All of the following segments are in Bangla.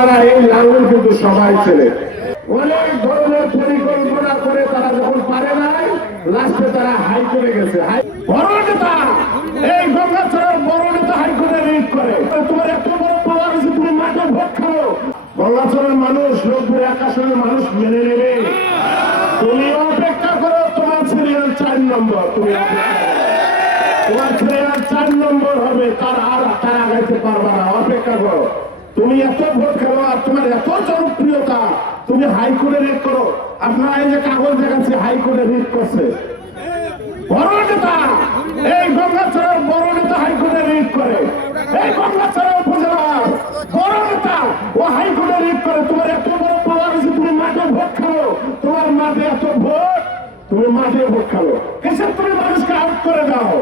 আপনারা এই লাঙ্গল কিন্তু সবাই ছেলে অনেক ধরনের পরিকল্পনা করে তারা যখন পারে নাই লাস্টে তারা হাইকোর্টে গেছে। বড় নেতা এই গঙ্গাচড়ার বড় নেতা হাইকোর্টে রিট করে। তোমার এত বড় পাওয়ার আছে, তুমি মাঠে ভোট খাও। গঙ্গাচড়ার মানুষ, লোকপুরে আকাশের মানুষ মেনে নেবে। তুমি অপেক্ষা করো, তোমার সিরিয়াল 4 নম্বর। তুমি তোমার সিরিয়াল 4 নম্বর হবে, তার আগাইতে পারবা না। অপেক্ষা করো। তুমি এত ভোট খেলো আর তোমার এত জনপ্রিয়তা, তুমি হাইকোর্টে রিট করো। আপনারা এই যে কাগজ দেখাচ্ছে হাইকোর্টে রিট করছে। বড় নেতা এই গঙ্গাচড়ার বড় নেতা হাইকোর্টে রিট করে। এই গঙ্গাচড়া উপজেলার বড় নেতা ও হাইকোর্টে রিট করে। তোমার এত বড় পাওয়ার আছে, তুমি মাঠে ভোট খাও। তোমার মাঠে এত ভোট, তুমি মাঠে ভোট খাও। কিসের তুমি মানুষকে আউট করে দাও?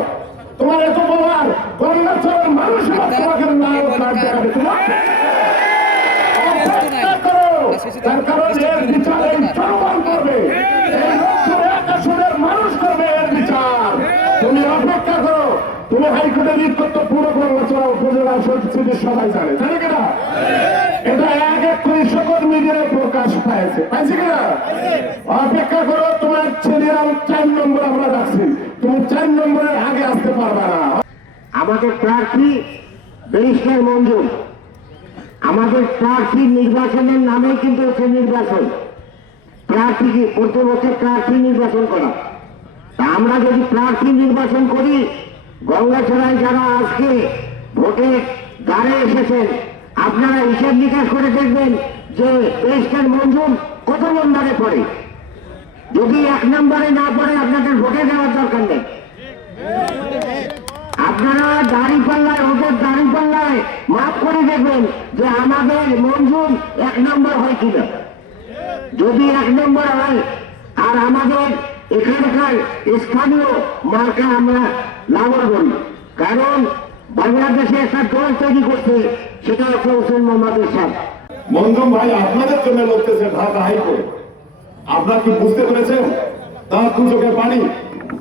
তোমার এত পাওয়ার, গঙ্গাচড়ার মানুষ তোমাকে নাম দেখাবে। তোমার তার কারণ এর বিচার এই জনগণ করবে, এই লোকপুরে আকাশের মানুষ করবে এর বিচার। তুমি অপেক্ষা করো। তুমি হাইকোর্টে রিট করতে পুরো গঙ্গাচড়া উপজেলা সচিব সবাই জানে, জানে কিনা? এটা এক করে সকল মিডিয়ায় প্রকাশ পাইছে কিনা? অপেক্ষা করো। তোমার সিরিয়াল 4 নম্বর আমরা রাখছি, তুমি 4 নম্বরের আগে আসতে পারবে না। আমাদের প্রার্থী ব্যারিস্টার মঞ্জুর। আমাদের প্রার্থী নির্বাচনের নামে কিন্তু হচ্ছে নির্বাচন। প্রার্থীকে প্রতি বছর প্রার্থী নির্বাচন করা। তা আমরা যদি প্রার্থী নির্বাচন করি, গঙ্গাচড়ায় যারা আজকে ভোটে দাঁড়ে এসেছেন, আপনারা হিসাব নিকাশ করে দেখবেন যে ব্যারিস্টার মঞ্জুর কত নম্বরে পড়ে। যদি 1 নম্বরে না পড়ে, আপনাদের ভোটে দেওয়ার দরকার নেই। আপনারা দাঁড়িপাল্লায়, ওদের দাঁড়িপাল্লায় মাফ করে দেখবেন যে আমাদের মঞ্জুর 1 নম্বর হয় কিনা। যদি 1 নম্বর হয়, আর আমাদের এখানকার স্থানীয় মার্কা আমরা লাভর করি, কারণ বাংলাদেশে একটা দল তৈরি করছে, সেটা হচ্ছে হোসেন মোহাম্মদ এরশাদ। মঞ্জুর ভাই আপনাদের জন্য লড়তেছে ঢাকা হাইকোর্ট। আপনার কি বুঝতে পেরেছেন? তার দুচোখের পানি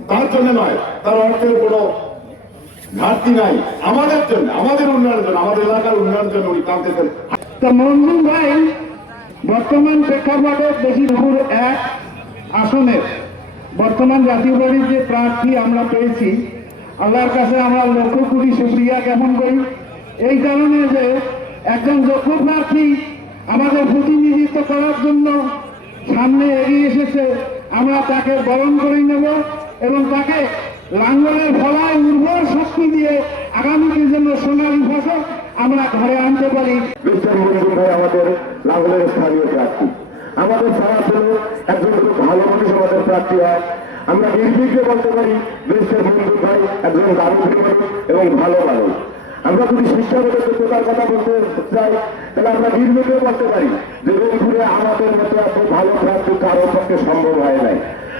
তার জন্য নয়, তার অর্থের কোনো ঘাটতি নাই। আমাদের জন্য, আমাদের উন্নয়নের জন্য, আমাদের এলাকার উন্নয়নের জন্য উনি কাঁদতেছেন। তো মঞ্জুর ভাই বর্তমান প্রেক্ষাপটে বেশিরপুর 1 আসনের বর্তমান জাতীয় পার্টির যে প্রার্থী আমরা পেয়েছি, আল্লাহর কাছে আমরা লক্ষ কোটি শুকরিয়া জ্ঞাপন করি। এই কারণে যে একজন যোগ্য প্রার্থী আমাদের প্রতিনিধিত্ব করার জন্য সামনে এগিয়ে এসেছে, আমরা তাকে বরণ করে নেব এবং তাকে লাঙ্গলের ফলায় উর্বর শক্তি দিয়ে আগামীর জন্য সোনালী ফসল আমরা ঘরে আনতে পারি। ব্যারিস্টার মঞ্জুর ভাই আমাদের লাঙ্গলের স্থানীয় প্রার্থী। আমাদের সবার জন্য একজন খুব ভালো মানুষ আমাদের প্রার্থী হয়। আমরা নির্বিঘ্নে বলতে পারি ব্যারিস্টার মঞ্জুর ভাই একজন দারুণ মানুষ এবং ভালো মানুষ। আমরা যদি শিক্ষাগত যোগ্যতার কথা বলতে চাই, তাহলে আমরা নির্বিঘ্নে বলতে পারি যে রংপুরে আমাদের মতো এত ভালো প্রার্থী কারোর পক্ষে সম্ভব হয় নাই।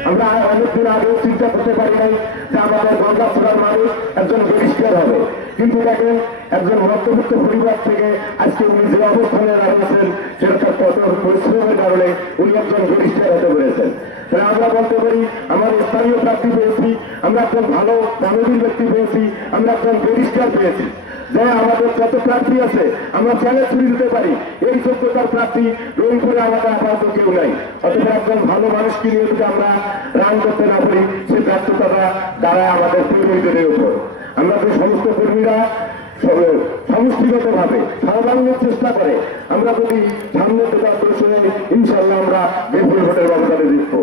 আমরা অনেকদিন আগেও চিন্তা করতে পারি নাই যে আমাদের গঙ্গাচড়ার মানুষ একজন ব্যারিস্টার হবে। কিন্তু দেখেন, একজন মধ্যবিত্ত পরিবার থেকে আজকে উনি যে অবস্থানে দাঁড়িয়েছেন, সেটা কঠোর পরিশ্রমের কারণে উনি একজন ব্যারিস্টার হতে পেরেছেন। তাহলে আমরা বলতে পারি আমার স্থানীয় প্রার্থী পেয়েছি, আমরা একজন ভালো দানবীর ব্যক্তি পেয়েছি, আমরা একজন ব্যারিস্টার পেয়েছি। যে আমাদের যত প্রার্থী আছে আমরা চ্যালেঞ্জ ছুড়ে দিতে পারি, এই যোগ্যতার প্রার্থী রংপুরে আমাদের আপাতত কেউ নাই। অথচ একজন ভালো মানুষকে নিয়ে যদি আমরা রান করতে না পারি, সেই ব্যর্থতাটা দাঁড়ায় আমাদের কর্মীদের উপর। আমরা যে সমস্ত কর্মীরা সমষ্টিগত ভাবে সর্বাঙ্গীন চেষ্টা করে আমরা যদি সামনে ইনশাল্লাহ আমরা বিপুল ভোটের ব্যবস্থা জিতবো।